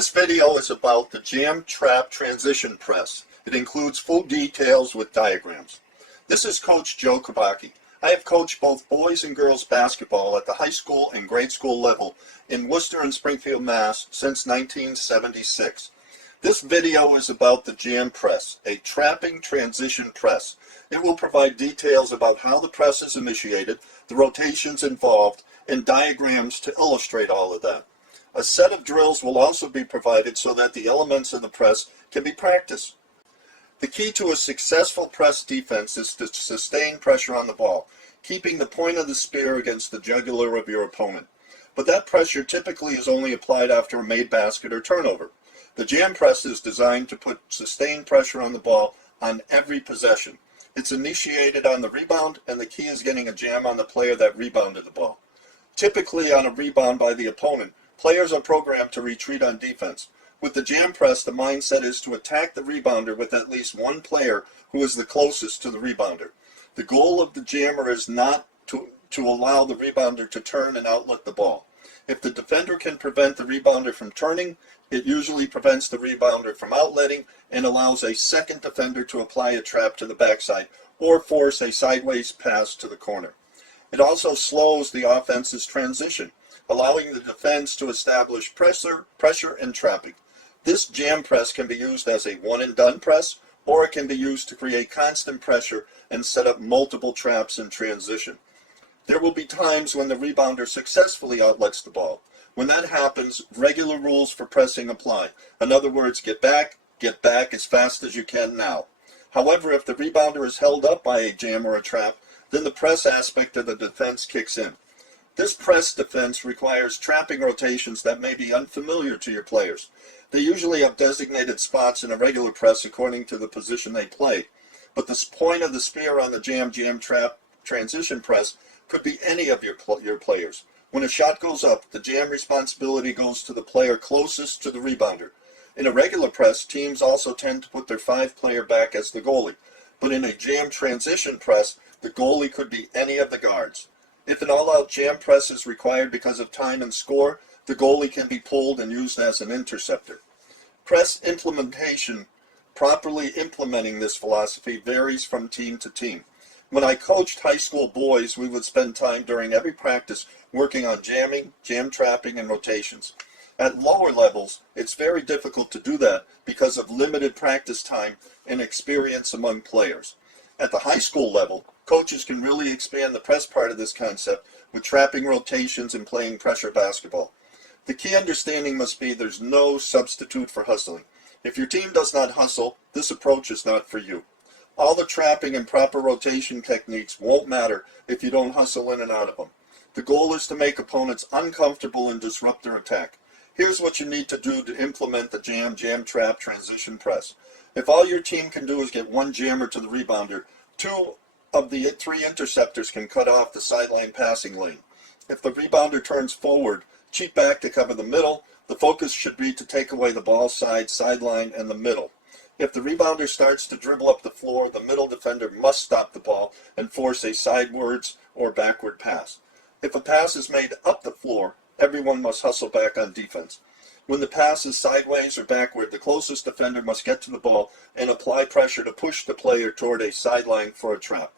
This video is about the jam trap transition press. It includes full details with diagrams. This is Coach Joe Kabaki. I have coached both boys and girls basketball at the high school and grade school level in Worcester and Springfield, Mass. since 1976. This video is about the jam press, a trapping transition press. It will provide details about how the press is initiated, the rotations involved, and diagrams to illustrate all of that. A set of drills will also be provided so that the elements in the press can be practiced. The key to a successful press defense is to sustain pressure on the ball, keeping the point of the spear against the jugular of your opponent. But that pressure typically is only applied after a made basket or turnover. The jam press is designed to put sustained pressure on the ball on every possession. It's initiated on the rebound, and the key is getting a jam on the player that rebounded the ball. Typically on a rebound by the opponent, players are programmed to retreat on defense. With the jam press, the mindset is to attack the rebounder with at least one player who is the closest to the rebounder. The goal of the jammer is not to allow the rebounder to turn and outlet the ball. If the defender can prevent the rebounder from turning, it usually prevents the rebounder from outletting and allows a second defender to apply a trap to the backside or force a sideways pass to the corner. It also slows the offense's transition, allowing the defense to establish pressure and trapping. This jam press can be used as a one-and-done press, or it can be used to create constant pressure and set up multiple traps in transition. There will be times when the rebounder successfully outlets the ball. When that happens, regular rules for pressing apply. In other words, get back as fast as you can now. However, if the rebounder is held up by a jam or a trap, then the press aspect of the defense kicks in. This press defense requires trapping rotations that may be unfamiliar to your players. They usually have designated spots in a regular press according to the position they play, but the point of the spear on the jam trap transition press could be any of your players. When a shot goes up, the jam responsibility goes to the player closest to the rebounder. In a regular press, teams also tend to put their 5-player back as the goalie, but in a jam transition press, the goalie could be any of the guards. If an all-out jam press is required because of time and score, the goalie can be pulled and used as an interceptor. Press implementation, properly implementing this philosophy, varies from team to team. When I coached high school boys, we would spend time during every practice working on jamming, jam trapping, and rotations. At lower levels, it's very difficult to do that because of limited practice time and experience among players. At the high school level, coaches can really expand the press part of this concept with trapping rotations and playing pressure basketball. The key understanding must be there's no substitute for hustling. If your team does not hustle, this approach is not for you. All the trapping and proper rotation techniques won't matter if you don't hustle in and out of them. The goal is to make opponents uncomfortable and disrupt their attack. Here's what you need to do to implement the jam trap transition press. If all your team can do is get one jammer to the rebounder, 2 of the 3 interceptors can cut off the sideline passing lane. If the rebounder turns forward, cheat back to cover the middle, the focus should be to take away the ball sideline, and the middle. If the rebounder starts to dribble up the floor, the middle defender must stop the ball and force a sidewards or backward pass. If a pass is made up the floor, everyone must hustle back on defense. When the pass is sideways or backward, the closest defender must get to the ball and apply pressure to push the player toward a sideline for a trap.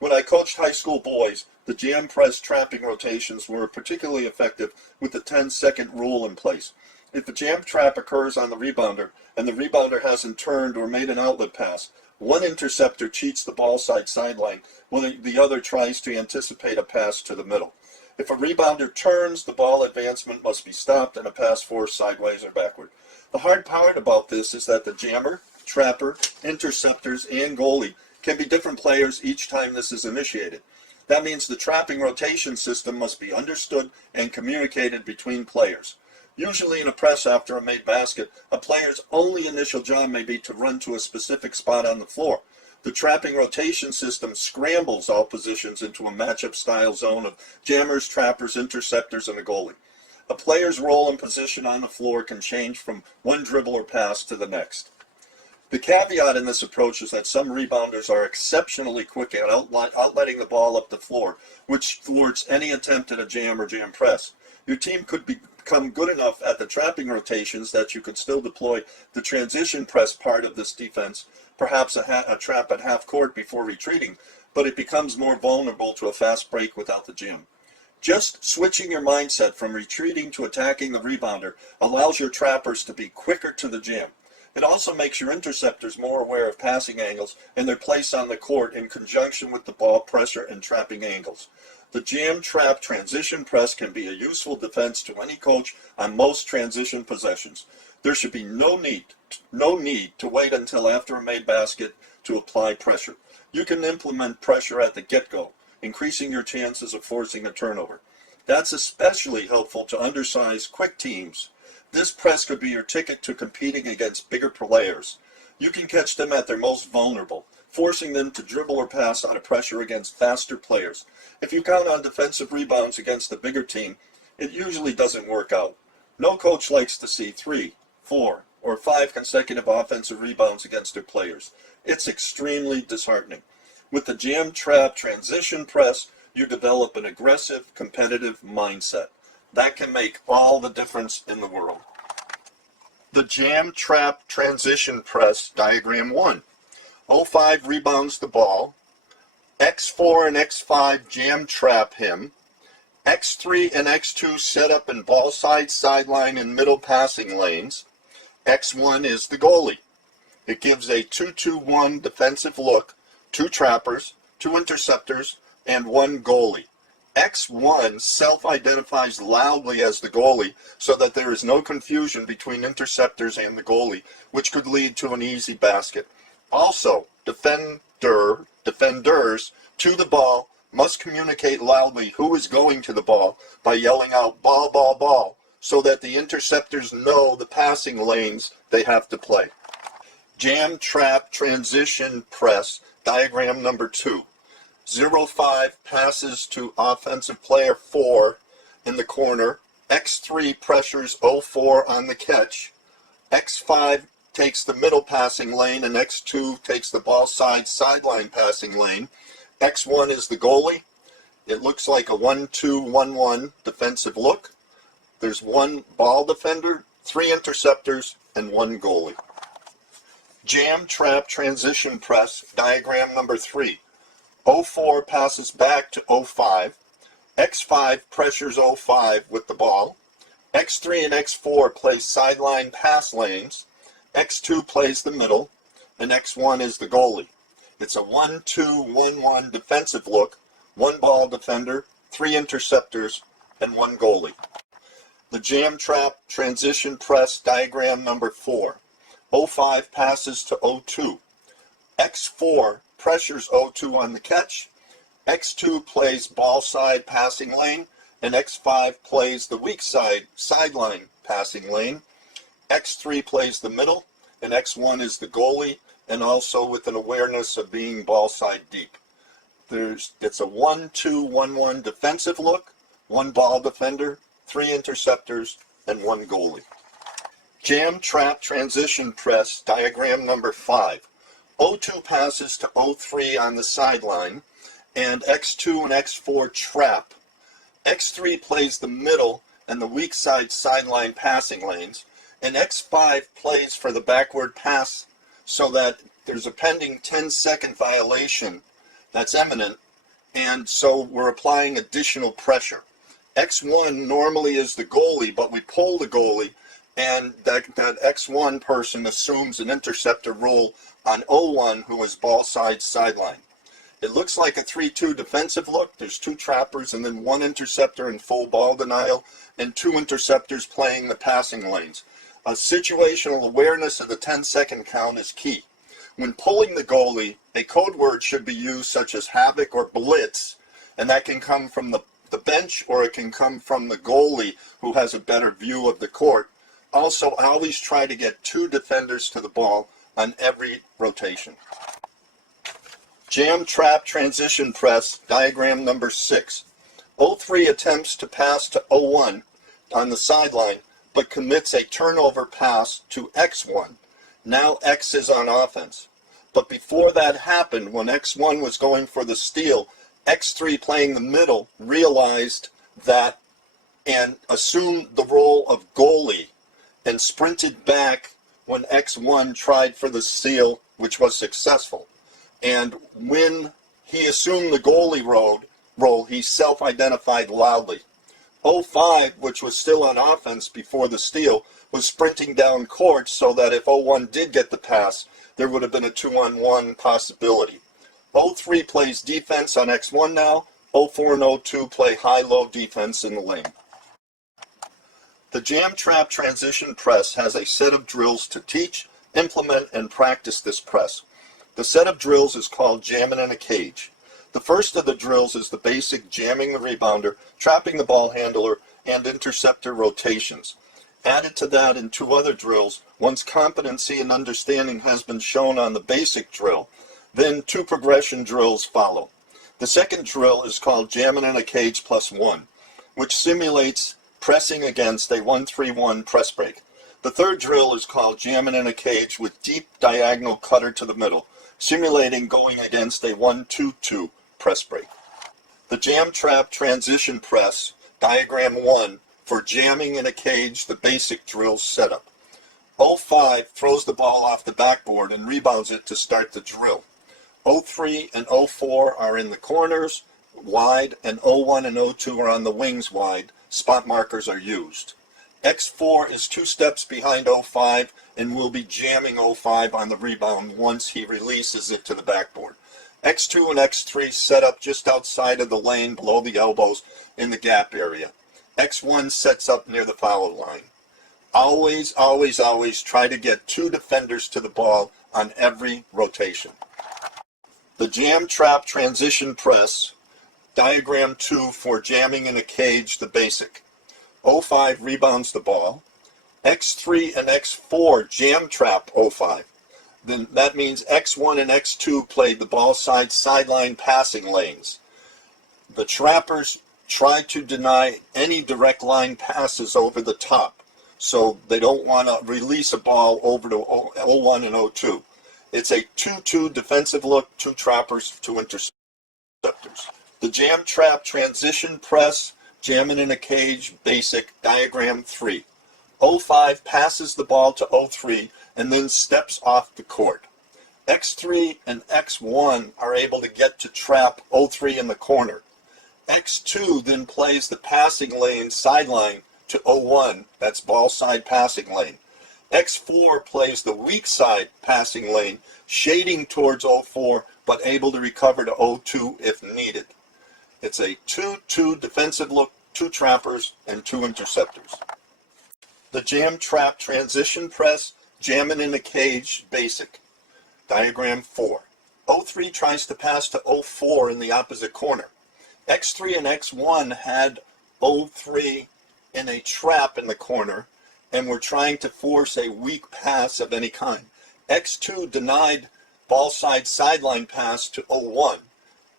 When I coached high school boys, the jam press trapping rotations were particularly effective with the 10-second rule in place. If a jam trap occurs on the rebounder and the rebounder hasn't turned or made an outlet pass, one interceptor cheats the ball sideline while the other tries to anticipate a pass to the middle. If a rebounder turns, the ball advancement must be stopped and a pass forced sideways or backward. The hard part about this is that the jammer, trapper, interceptors, and goalie can be different players each time this is initiated. That means the trapping rotation system must be understood and communicated between players. Usually in a press after a made basket, a player's only initial job may be to run to a specific spot on the floor. The trapping rotation system scrambles all positions into a matchup-style zone of jammers, trappers, interceptors, and a goalie. A player's role and position on the floor can change from one dribble or pass to the next. The caveat in this approach is that some rebounders are exceptionally quick at outletting the ball up the floor, which thwarts any attempt at a jam or jam press. Your team could become good enough at the trapping rotations that you could still deploy the transition press part of this defense, perhaps a trap at half court before retreating, but it becomes more vulnerable to a fast break without the jam. Just switching your mindset from retreating to attacking the rebounder allows your trappers to be quicker to the jam. It also makes your interceptors more aware of passing angles and their place on the court in conjunction with the ball pressure and trapping angles. The jam trap transition press can be a useful defense to any coach on most transition possessions. There should be no need to wait until after a made basket to apply pressure. You can implement pressure at the get-go, increasing your chances of forcing a turnover. That's especially helpful to undersized, quick teams. This press could be your ticket to competing against bigger players. You can catch them at their most vulnerable, forcing them to dribble or pass out of pressure against faster players. If you count on defensive rebounds against a bigger team, it usually doesn't work out. No coach likes to see 3, 4, or 5 consecutive offensive rebounds against their players. It's extremely disheartening. With the jam trap transition press, you develop an aggressive, competitive mindset. That can make all the difference in the world. The jam trap transition press, diagram 1. 05 rebounds the ball. X4 and X5 jam trap him. X3 and X2 set up in ball side, sideline, and middle passing lanes. X1 is the goalie. It gives a 2-2-1 defensive look, 2 trappers, 2 interceptors, and 1 goalie. X1 self-identifies loudly as the goalie so that there is no confusion between interceptors and the goalie, which could lead to an easy basket. Also, defenders to the ball must communicate loudly who is going to the ball by yelling out ball, ball, ball, so that the interceptors know the passing lanes they have to play. Jam trap transition press, diagram number 2. 05 passes to offensive player 4 in the corner. X3 pressures 04 on the catch. X5 takes the middle passing lane, and X2 takes the ball side sideline passing lane. X1 is the goalie. It looks like a 1-2-1-1 defensive look. There's 1 ball defender, 3 interceptors, and 1 goalie. Jam trap transition press, diagram number 3. 04 passes back to 05. X5 pressures 05 with the ball. X3 and X4 play sideline pass lanes. X2 plays the middle, and X1 is the goalie. It's a 1-2-1-1 defensive look, 1 ball defender, 3 interceptors, and 1 goalie. The jam trap transition press, diagram number 4. 05 passes to 02. X4 pressures 02 on the catch. X2 plays ball side passing lane, and X5 plays the weak side sideline passing lane. X3 plays the middle, and X1 is the goalie, and also with an awareness of being ball side deep. It's a 1-2-1-1 defensive look, 1 ball defender, 3 interceptors, and 1 goalie. Jam trap transition press, diagram number 5. 02 passes to 03 on the sideline, and X2 and X4 trap. X3 plays the middle and the weak side sideline passing lanes, and X5 plays for the backward pass so that there's a pending 10-second violation that's imminent, and so we're applying additional pressure. X1 normally is the goalie, but we pull the goalie, and that X1 person assumes an interceptor role on 01, who is ball side sideline. It looks like a 3-2 defensive look. There's 2 trappers and then 1 interceptor in full ball denial, and 2 interceptors playing the passing lanes. A situational awareness of the 10-second count is key. When pulling the goalie, a code word should be used such as havoc or blitz, and that can come from the bench, or it can come from the goalie who has a better view of the court. Also, always try to get 2 defenders to the ball on every rotation. Jam trap transition press, diagram number 6. 03 attempts to pass to 01 on the sideline, but commits a turnover pass to X1. Now X is on offense. But before that happened, when X1 was going for the steal, X3 playing the middle realized that and assumed the role of goalie and sprinted back when X1 tried for the steal, which was successful. And when he assumed the goalie role, he self-identified loudly. 05, which was still on offense before the steal, was sprinting down court so that if 01 did get the pass, there would have been a 2-on-1 possibility. 03 plays defense on X1 now. 04 and 02 play high-low defense in the lane. The Jam Trap Transition Press has a set of drills to teach, implement, and practice this press. The set of drills is called Jamming in a Cage. The first of the drills is the basic jamming the rebounder, trapping the ball handler, and interceptor rotations. Added to that in two other drills, once competency and understanding has been shown on the basic drill, then two progression drills follow. The second drill is called Jamming in a Cage +1, which simulates pressing against a 1-3-1 press break. The third drill is called Jamming in a Cage with deep diagonal cutter to the middle, simulating going against a 1-2-2 press break. The Jam Trap Transition Press, Diagram 1, for jamming in a cage, the basic drill setup. 05 throws the ball off the backboard and rebounds it to start the drill. 03 and 04 are in the corners, wide, and 01 and 02 are on the wings wide. Spot markers are used. X4 is 2 steps behind 05 and will be jamming 05 on the rebound once he releases it to the backboard. X2 and X3 set up just outside of the lane below the elbows in the gap area. X1 sets up near the foul line. Always, always, always try to get 2 defenders to the ball on every rotation. The Jam Trap Transition Press, Diagram 2 for jamming in a cage, the basic. 05 rebounds the ball. X3 and X4 jam trap 05. Then that means X1 and X2 played the ball side sideline passing lanes. The trappers try to deny any direct line passes over the top, so they don't want to release a ball over to 01 and 02. It's a 2-2 defensive look, 2 trappers, 2 interceptors. The Jam Trap Transition Press, Jamming in a Cage, basic, Diagram 3. 05 passes the ball to 03 and then steps off the court. X3 and X1 are able to get to trap 03 in the corner. X2 then plays the passing lane sideline to 01, that's ball side passing lane. X4 plays the weak side passing lane, shading towards 04, but able to recover to 02 if needed. It's a 2-2 defensive look, 2 trappers, and 2 interceptors. The Jam Trap Transition Press, Jamming in a Cage, basic. Diagram 4. 03 tries to pass to 04 in the opposite corner. X3 and X1 had 03 in a trap in the corner and were trying to force a weak pass of any kind. X2 denied ball side sideline pass to 01.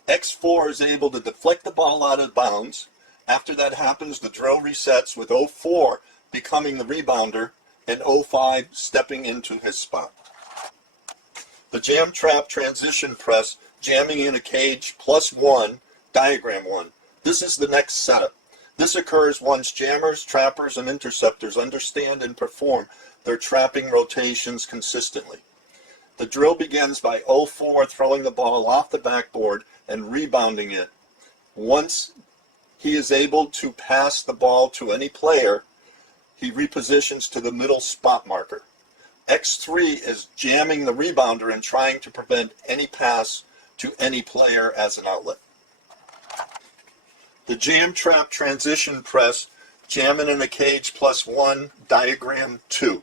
X4 is able to deflect the ball out of bounds. After that happens, the drill resets with 04 becoming the rebounder and 05 stepping into his spot. The Jam Trap Transition Press, Jamming in a Cage +1, Diagram 1. This is the next setup. This occurs once jammers, trappers, and interceptors understand and perform their trapping rotations consistently. The drill begins by 04 throwing the ball off the backboard and rebounding it. Once he is able to pass the ball to any player, he repositions to the middle spot marker. X3 is jamming the rebounder and trying to prevent any pass to any player as an outlet. The Jam Trap Transition Press, Jamming in a Cage +1, Diagram 2.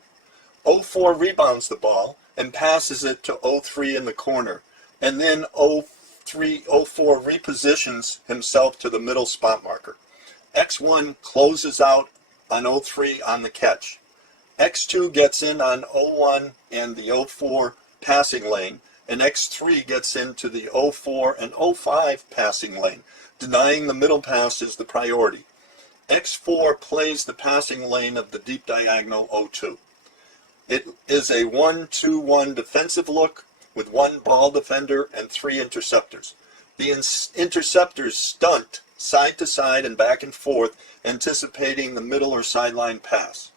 04 rebounds the ball and passes it to 03 in the corner, and then 04 repositions himself to the middle spot marker. X1 closes out on 03 on the catch. X2 gets in on 01 and the 04 passing lane, and X3 gets into the 04 and 05 passing lane, denying the middle pass is the priority. X4 plays the passing lane of the deep diagonal 02. It is a 1-2-1 defensive look with 1 ball defender and 3 interceptors. The interceptors stunt side to side and back and forth, anticipating the middle or sideline pass.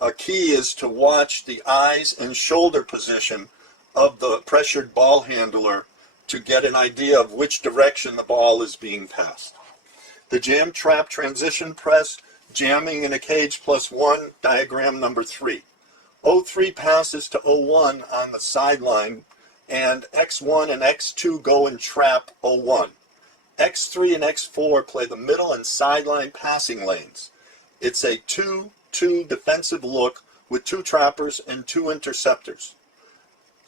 A key is to watch the eyes and shoulder position of the pressured ball handler to get an idea of which direction the ball is being passed. The jam trap transition press, jamming in a cage +1, diagram number 3. 03 passes to 01 on the sideline, and X1 and X2 go and trap 01. X3 and X4 play the middle and sideline passing lanes. It's a 2-2 defensive look with 2 trappers and 2 interceptors.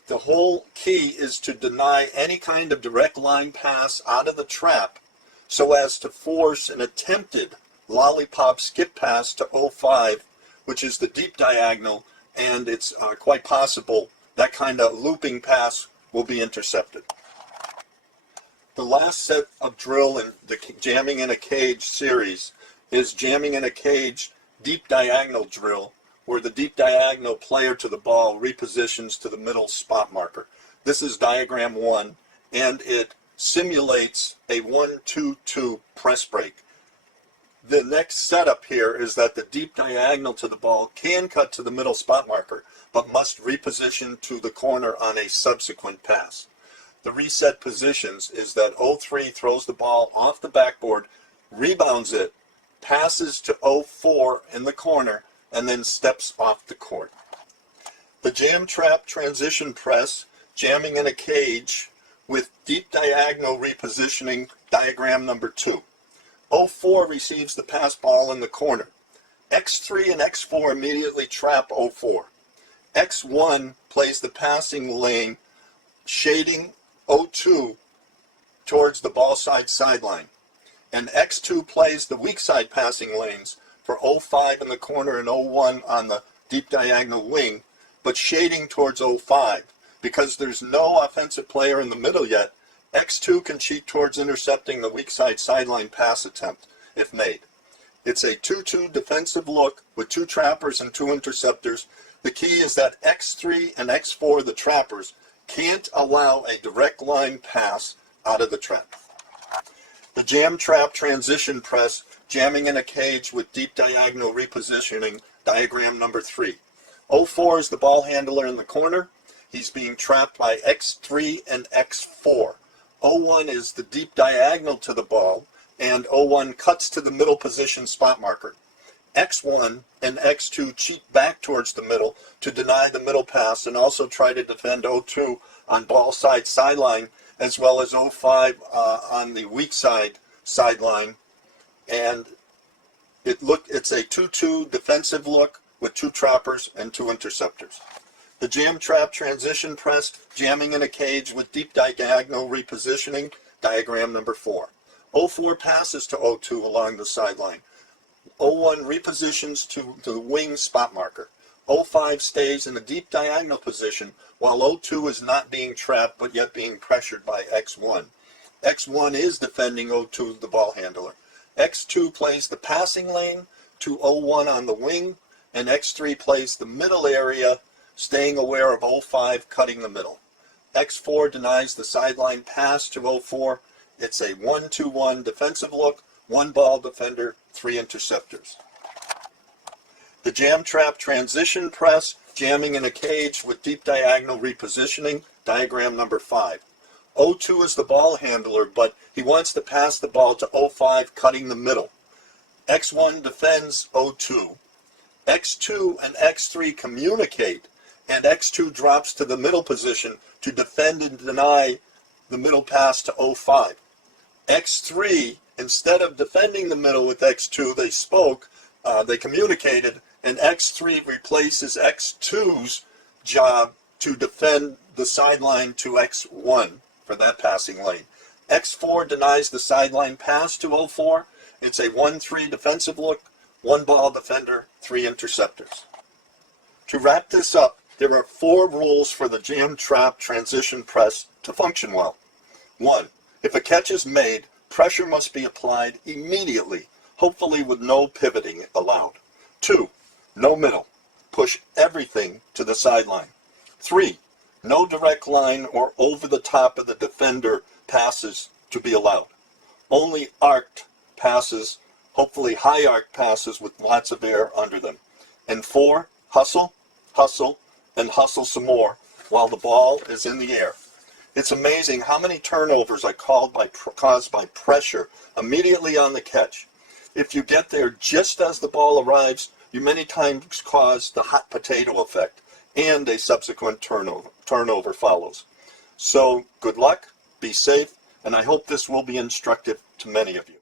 The whole key is to deny any kind of direct line pass out of the trap so as to force an attempted lollipop skip pass to 05, which is the deep diagonal, and it's quite possible that kind of looping pass will be intercepted. The last set of drill in the jamming in a cage series is jamming in a cage deep diagonal drill, where the deep diagonal player to the ball repositions to the middle spot marker. This is diagram 1, and it simulates a 1-2-2 press break. The next setup here is that the deep diagonal to the ball can cut to the middle spot marker, but must reposition to the corner on a subsequent pass. The reset positions is that 03 throws the ball off the backboard, rebounds it, passes to 04 in the corner, and then steps off the court. The jam trap transition press, jamming in a cage with deep diagonal repositioning, diagram number 2. 04 receives the pass ball in the corner. X3 and X4 immediately trap 04. X1 plays the passing lane, shading 02 towards the ball side sideline. And X2 plays the weak side passing lanes for 05 in the corner and 01 on the deep diagonal wing, but shading towards 05. Because there's no offensive player in the middle yet, X2 can cheat towards intercepting the weak side sideline pass attempt, if made. It's a 2-2 defensive look with 2 trappers and 2 interceptors. The key is that X3 and X4, the trappers, can't allow a direct line pass out of the trap. The jam trap transition press, jamming in a cage with deep diagonal repositioning, diagram number 3. 04 is the ball handler in the corner. He's being trapped by X3 and X4. 01 is the deep diagonal to the ball, and 01 cuts to the middle position spot marker. X1 and X2 cheat back towards the middle to deny the middle pass and also try to defend 02 on ball side sideline, as well as 05 on the weak side sideline. And it's a 2-2 defensive look with 2 trappers and 2 interceptors. The jam trap transition press, jamming in a cage with deep diagonal repositioning, diagram number 4. 04 passes to 02 along the sideline. 01 repositions to the wing spot marker. 05 stays in a deep diagonal position while 02 is not being trapped but yet being pressured by X1. X1 is defending 02, the ball handler. X2 plays the passing lane to 01 on the wing, and X3 plays the middle area, staying aware of 05 cutting the middle. X4 denies the sideline pass to 04. It's a 1-2-1 defensive look, 1 ball defender, 3 interceptors. The jam trap transition press, jamming in a cage with deep diagonal repositioning, diagram number 5. 02 is the ball handler, but he wants to pass the ball to 05, cutting the middle. X1 defends 02. X2 and X3 communicate, and X2 drops to the middle position to defend and deny the middle pass to 05. X3, instead of defending the middle with X2, they communicated, and X3 replaces X2's job to defend the sideline to X1 for that passing lane. X4 denies the sideline pass to 04. It's a 1-3 defensive look, 1 ball defender, 3 interceptors. To wrap this up, there are 4 rules for the jam trap transition press to function well. 1. If a catch is made, pressure must be applied immediately, hopefully with no pivoting allowed. 2. No middle. Push everything to the sideline. 3. No direct line or over the top of the defender passes to be allowed. Only arced passes, hopefully high arc passes with lots of air under them. And 4, hustle, hustle, and hustle some more while the ball is in the air. It's amazing how many turnovers are caused by pressure immediately on the catch. If you get there just as the ball arrives, you many times cause the hot potato effect, and a subsequent turnover follows. So good luck, be safe, and I hope this will be instructive to many of you.